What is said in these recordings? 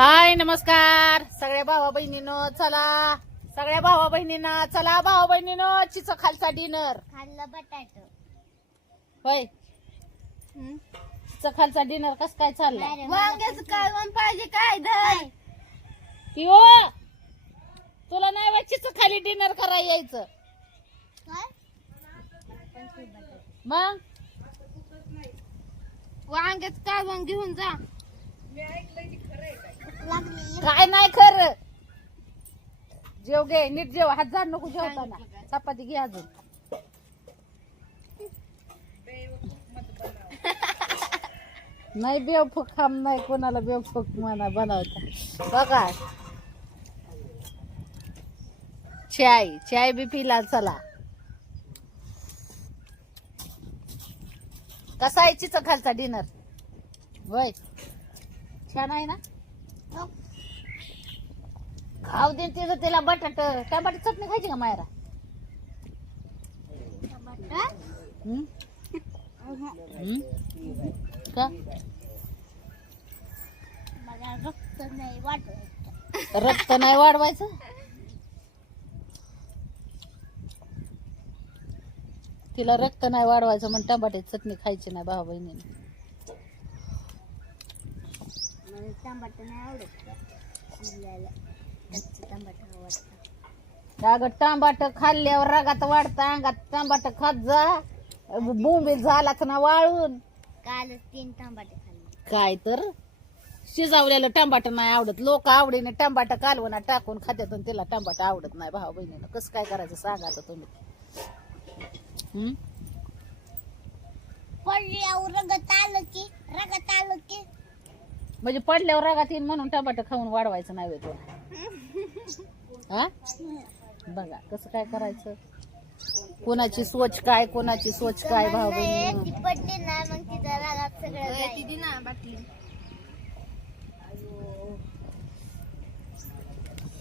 हाय नमस्कार सगळ्या भावा बहिणींनो चला भावा बहिणींनो चिच खालचा डिनर खाल्लं बटाटो होय चिच खालचा डिनर कस काय चाललाय वांग्याचं कालवण पाहिजे काय धर की हो तुला नाही बा चिच खाली डिनर करायला यायचं मग वांग्याचं कालवण घेऊन जा काय नाही खरं जेव घे नीट जेव हात झाड नको जेवताना चपाती घे अजून नाही बेवफूक खाम नाही कोणाला बेवफूक म्हणा बनवता बघा चाय बी पिला चला कसा आहे चिच खालचा डिनर होय छान आहे ना खाऊ दे तिचं तिला बटाट टमाटर चटणी खायची का मायरा हम्म? हम्म? का मला रक्त नाही वाटत रक्त नाही वाढवायचं तिला रक्त नाही वाढवायचं म्हणून टमाट्याची चटणी खायची नाही भाऊ बहिणीने मला टमाटर नाही आवडत आपल्याला कच्चे टमाटर आवडतं अगं टमाट खाल्ल्यावर रगात वाढतं अंगात टमाट खात जा बोंबील झालाच ना वाळून कालच 3 टमाटे खाल्ले काय तर शिजवलेलं टमाट नाही आवडत लोक आवडीने टमाट कालवणा टाकून खात्यात आणि तिला टमाट आवडत नाही भाऊ बहिणीनं कसं काय करायचं सांगा आता तुम्ही पडल्यावर रगत आलं की म्हणजे पडल्यावर रागात येईन म्हणून टमाटर खाऊन वाढवायचं नाही तो हा बघा कसं काय करायचं कोणाची सोच काय भाऊ बहिणी ती पडली ना मग तिचा रगत सगळं जाईल ना बाटली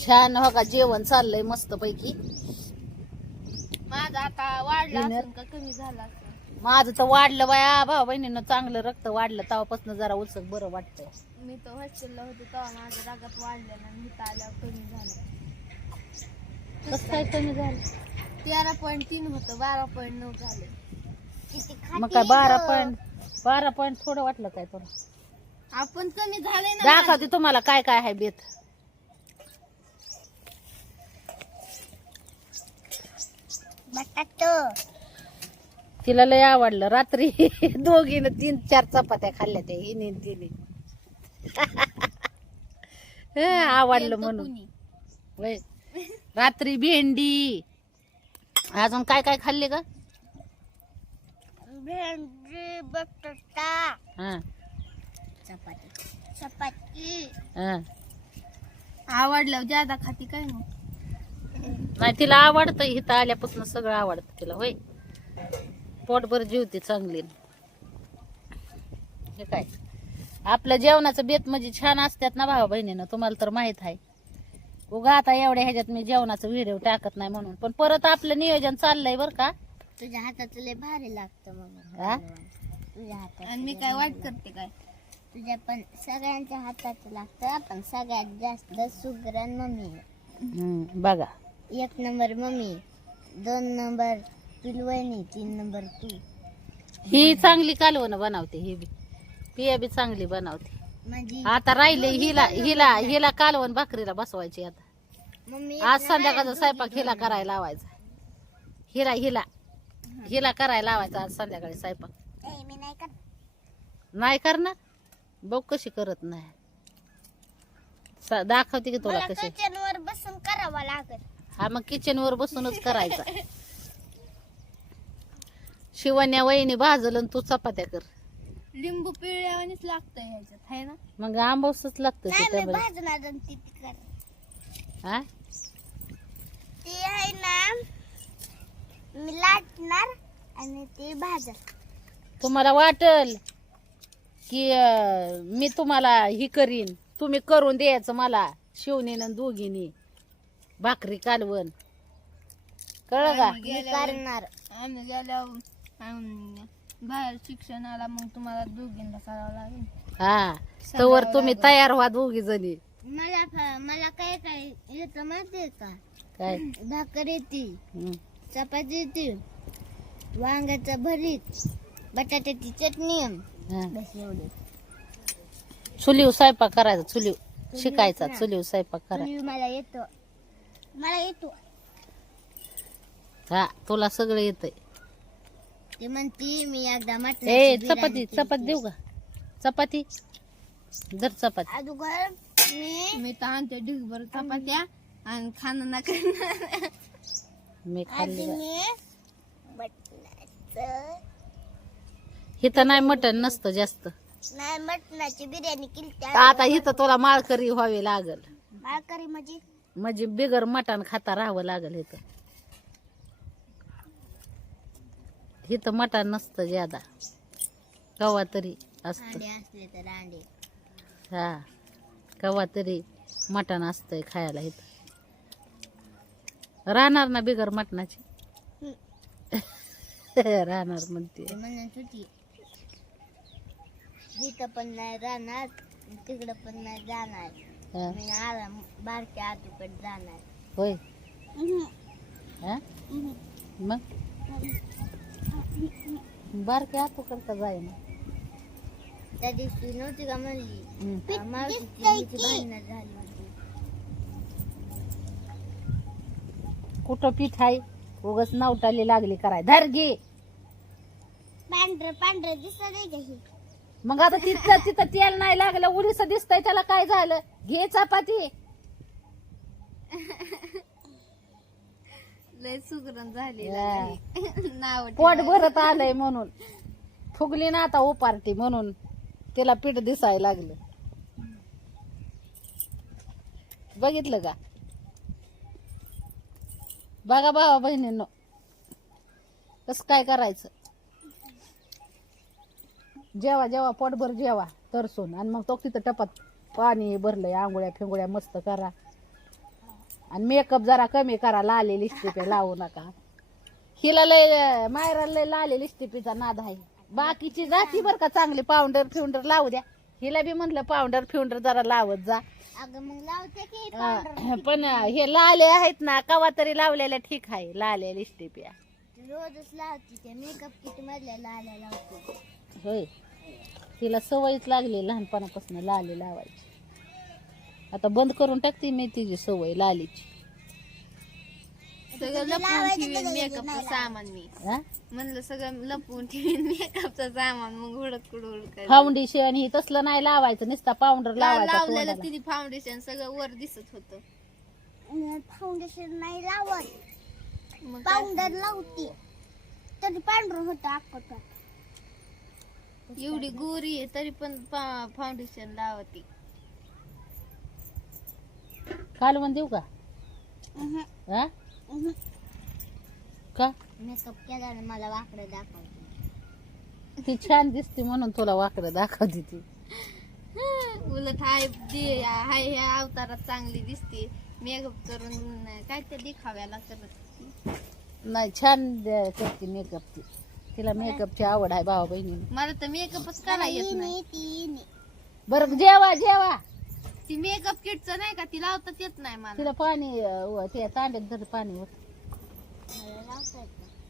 छान हो का जेवण चाललंय मस्त पैकी माझा आता वाढला असेल का कमी झाला असेल माझं तर वाढलं बाया भाऊ बहिणीनं चांगलं रक्त वाढलं तेव्हापासून जरा उत्सुक बरं वाटतंय मी तर हॉस्टेलला होते तेव्हा माझं रगत वाढलेलं आणि इथं आल्यावर कमी झालं कसं काय कमी झालं 13.3 होतं 12.9 झालं किती मग काय 12 पॉईंट थोडं वाटलं काय तुला आपण कमी झाले ना दाखवते तुम्हाला काय काय आहे बेत बटाटो तिला लय आवडलं रात्री दोघीनं 3-4 चपात्या खाल्ल्या त्या हिने आणि तिने आवडलं म्हणून होय. रात्री भेंडी अजून काय काय खाल्ले का भेंडी बटाटा हा चपाती हा आवडलं ज्यादा खाती काय मग नाही तिला आवडतं इथं आल्यापासून सगळं आवडतं तिला होय पोटभर जेवते चांगली हे काय आपलं जेवणाचं बेत म्हणजे छान असतात ना भावा बहिणीनं तुम्हाला तर माहित आहे उगा आता एवढ्या ह्याच्यात मी जेवणाचं व्हिडिओ टाकत नाही म्हणून पण परत आपलं नियोजन चाललंय बर का तुझ्या हाताचं लय भारी लागतं मग हा? तुझ्या हातात आणि मी काय वाईट करते काय तुझ्या पण सगळ्यांच्या हाताचं लागतं पण सगळ्यात जास्त सुगरण मम्मी बघा 1 नंबर मम्मी 2 नंबर पिलवणी 3 नंबर तू ही चांगली कालवण बनवते ही बी पिया बी चांगली बनवते म्हणजे आता राहिले हिला कालवण भाकरीला बसवायची आता मम्मी आज संध्याकाळचा स्वयंपाक हिला करायला लावायचा हिला करायला लावायचा आज संध्याकाळी स्वयंपाक मी नाही करत नाही करणार बघ कशी करत नाही दाखवते की तुला कशी किचनवर बसून करावं लागत हा मग किचन वर बसूनच करायचा शिवण्या वहिनी भाजलं आणि तू चपात्या कर लिंबू पिळल्यावानीच लागतं ह्याच्यात आहे ना मग आंबवसच लागतं ते त्यामध्ये भाजणार हा ती आहे ना मी लाटणार आणि ती भाजत तुम्हाला वाटल की मी तुम्हाला ही करीन तुम्ही करून द्यायचं मला शिवणीनं दोघीनी भाकरी कालवण कळलं का करणार आम्ही गेल्यावर बाहेर शिक्षणाला मग तुम्हाला दोघींना करावं लागेल हा तवर तुम्ही तयार व्हा दोघी जणी मला काय काय येतं माहितीये का? काय भाकर येते, हं. चपाती येते, वांग्याचं भरीत, बटाट्याची चटणी, हा. बस एवढे. चुलीव स्वयंपाक करायचा, चुलीव शिकायचा, चुलीव स्वयंपाक करायचा. मला येतो. हा तुला सगळं येतंय. ते म्हणती मी एकदा ए चपाती चपाती देऊ का? चपाती दर चपाती. अगोदर मी तर आणते ढिगभर चपात्या आणि खाणं ना करणार. मी खाल्ली बा. मी मटणाचं इथं नाही मटण नसतं जास्त. नाही मटणाची बिर्याणी केली. आता इथं तुला माळकरी व्हावी लागल. माळकरी म्हणजे बिगर मटण खाता राहावं लागल. इथं मटण नसतं ज्यादा, कवा तरी असत. अंडे असले तर अंडे. हा कवा तरी मटण असतंय खायला. इथं राहणार ना बिगर मटणाची. राहणार म्हणते. म्हणत होती इथं पण नाही राहणार, तिकडं पण नाही जाणार. हा. मी आला बारक्या आतूकडे जाणार. होय हा मग बारक्या आतू करता जाय ना. त्या दिवशी नव्हती का म्हणली हं. मावशीची भांडणं झाली होती. कुठं पीठ आहे उगच नावटाली लागली कराय. धर घे. पांढरं पांढरं दिसत आहे का हे? मग आता तिथं तिथं तेल नाही लागलं, उरीस दिसतंय, त्याला काय झालं? घे चपाती. लय सुगरण झाली हा. नाव पोट भरत आलंय म्हणून फुगली ना आता उपारटी म्हणून तिला पीठ दिसायला लागलं. बघितलं का? बघा भावा बहिणींनो कसं काय करायचं. जेवा जेवा पोटभर जेवा तरसून, आणि मग तो तिथं टपात पाणी भरलंय. आंघोळ्या फिंगोळ्या मस्त करा, आणि मेकअप जरा कमी करा. लाली लिपस्टिक लावू नका. हिला लय मायरा लय लाली लिपस्टिकचा नाद आहे. बाकीची जाती बर का चांगली पावडर फिवडर लावू द्या. हिला बी म्हणलं पावडर फिवडर जरा लावत जा. अगं मग लावते की पण हे लाले आहेत ना, कवा तरी लावलेल्या ठीक आहे. लाल्या लिपस्टिक रोजच लावते. ते मेकअप किट मधल्या लाल्या लावते. होय, तिला सवयच लागली लहानपणापासून लाली लावायची. आता बंद करून टाकते मी तिची सवय लालीची. सगळं लपवून ठेवीन मेकअपचं सामान. मी हा? म्हणलं सगळं लपवून ठेवीन मेकअपचं सामान. मग हुडक कुडूड फाउंडेशन ही तसलं नाही लावायचं, नुसता पावडर लावायचा लावलेलं तोंडाला. तिने फाउंडेशन सगळं वर दिसत होतं. फाउंडेशन नाही लावत, पावडर लावते तरी पांढरं होतं अक्कट. एवढी गोरी आहे तरी पण फाउंडेशन लावते. कालवण देऊ का? हा? का? मेकअप केला ना मला वाकडं दाखवते. ती छान दिसते म्हणून तुला वाकडं दाखवते ती. उलट हाय हाय ह्या अवतारात चांगली दिसते. मेकअप करून काय ते दिखाव्याला करत नाही, छान करते मेकअप ती. तिला मेकअपची आवड आहे भावा बहिणी. मला तर मेकअपच करायला येत नाही. बरं जेवा जेवा. ती मेकअप किटचं नाही का, ती लावताच येत नाही मला. तिला पाणी ते तांड्यात धर पाणी होत.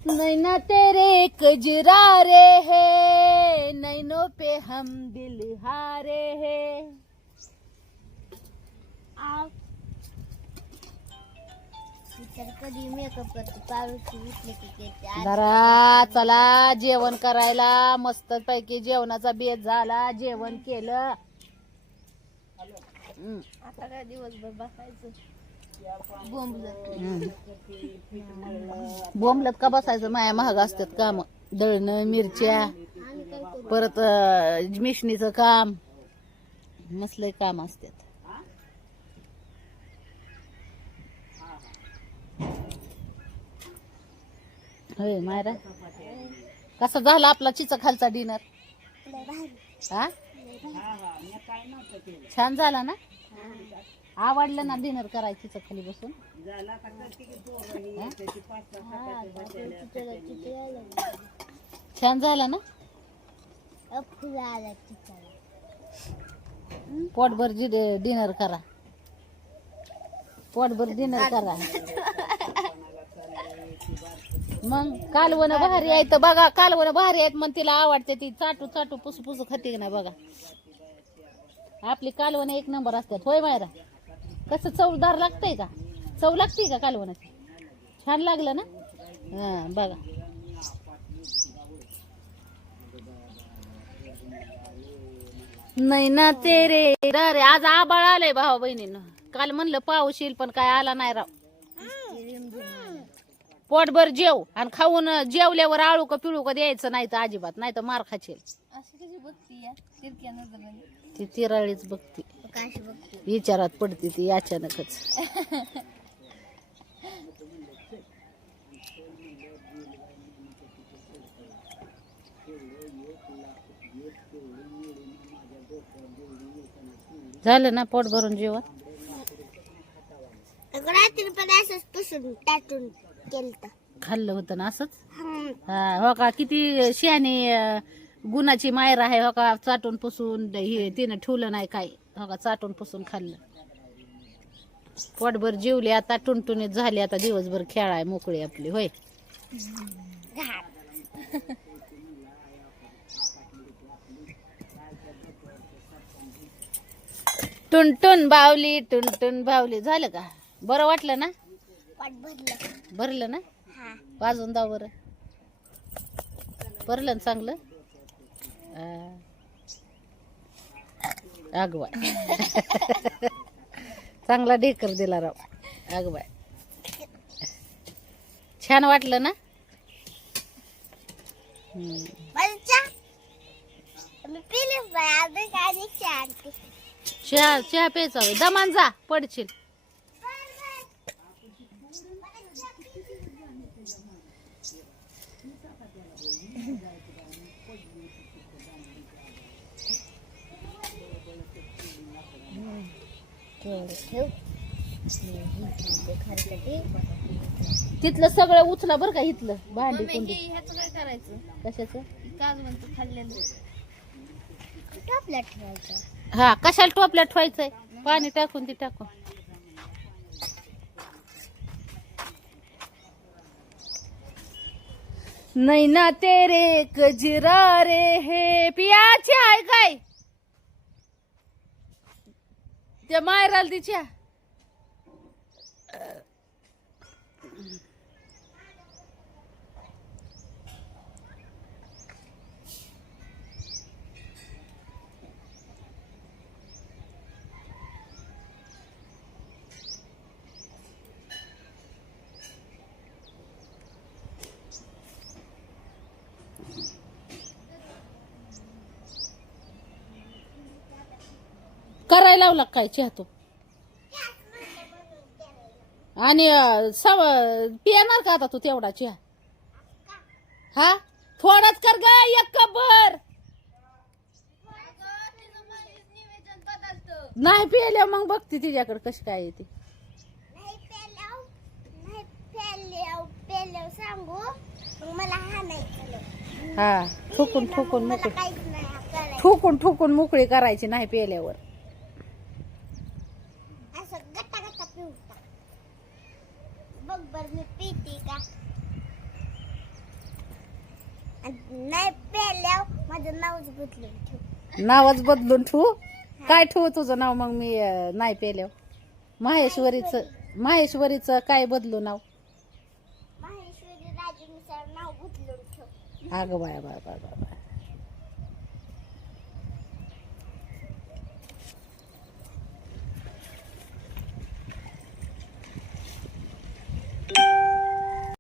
नैना तेरे कजरारे है, नैनों पे हम दिल हारे है. तर कधी मेकअप करते पारूची उठली की केते. जरा चला जेवण करायला. मस्त पैकी जेवणाचा बेत झाला. जेवण केलं. आता काय दिवसभर बसायचं बोंबलत. बोंबलत का बसायचं? माया महाग असतात काम. दळणं, मिरच्या, परत मिशनीचं काम, मसलंय काम असतात. होय मायरा, कसा झाला आपला चिचा खालचा डिनर? हा छान झाला ना? आवडलं ना डिनर करायची खाली बसून? छान झाला ना? पोटभर डिनर करा. पोटभर डिनर करा. मग कालवण भारी आहेत बघा, कालवण भारी आहेत मग तिला आवडते ती. चाटू चाटू पुसू पुसू खाते की नाही बघा. आपली कालवण एक नंबर असतात. होय मायरा, कसं चवदार लागतंय का? चव लागते का कालवणाची? छान लागलं ना? हा बघा. नाही ना तेरे रे. आज आबाळ आलंय भावा बहिणीनं. काल म्हणलं पाऊस येईल पण काय आला नाही राव. पोटभर जेव आणि खाऊन जेवल्यावर आळू का पिळू का द्यायचं नाही तर अजिबात, नाही तर मार खाचेल. ती तिराळीच बघती, विचारात पडती ती अचानकच. झालं ना पोट भरून जेवण? रात्री पण असंच पुसून टाटून केलं. खाल्लं होतं ना असंच. हा हो का, किती शहाणी गुणाची मायरा आहे हो का. चाटून पुसून हे तिनं ठेवलं नाही काय हो का, चाटून पुसून खाल्लं. पोटभर जेवली आता, टुनटुनीत झाली आता, दिवसभर खेळाय मोकळी आपली. होय टुनटुन बावली, टुनटुन बावली. झालं का? बरं वाटलं ना? पोट भरलं. भरलं ना? हा. वाजून दाव बरं. भरलं ना चांगलं? अगवाय. चांगला ढेकर दिला राव. अगवाय. छान वाटलं ना? चहा चहा प्यायचा होय. दमान जा, पडशील. तिथलं सगळं उचला बरं का. इथलं भांडी कुंडी. काय करायचं? कशाचं? कालवण खाल्लेलं टोपल्यात ठेवायचं. हा कशाला टोपल्यात ठेवायचंय? पाणी टाकून ती टाकून. नाही ना तेरे कजरा रे हे पियाचे आहे काय? त्या मायराला तिच्या करायला लावला काय चहा तो? आणि पिणार का आता तू तेवढा चहा? हा थोडाच कर ग, एक कप भर. नाही पिल्या मग बघते तिच्याकडे कशी काय येते. सांगू मला हा नाही. हा ठोकून ठोकून मोकळी, काहीच नाही ठोकून ठोकून मोकळी करायची नाही पेल्यावर. असं गट्टा गट्टा पिऊ टाक. बघ बर मी पिते का नाही पेल्यावर माझं नावच बदलून ठेव. नावच बदलून ठेवू? काय ठेवू तुझं नाव मग मी नाही पेल्यावर? माहेश्वरीचं काय बदलू नाव? माहेश्वरी राजू मिसळ नाव बदलून ठेव. अगं बाय बाय बाय बाय.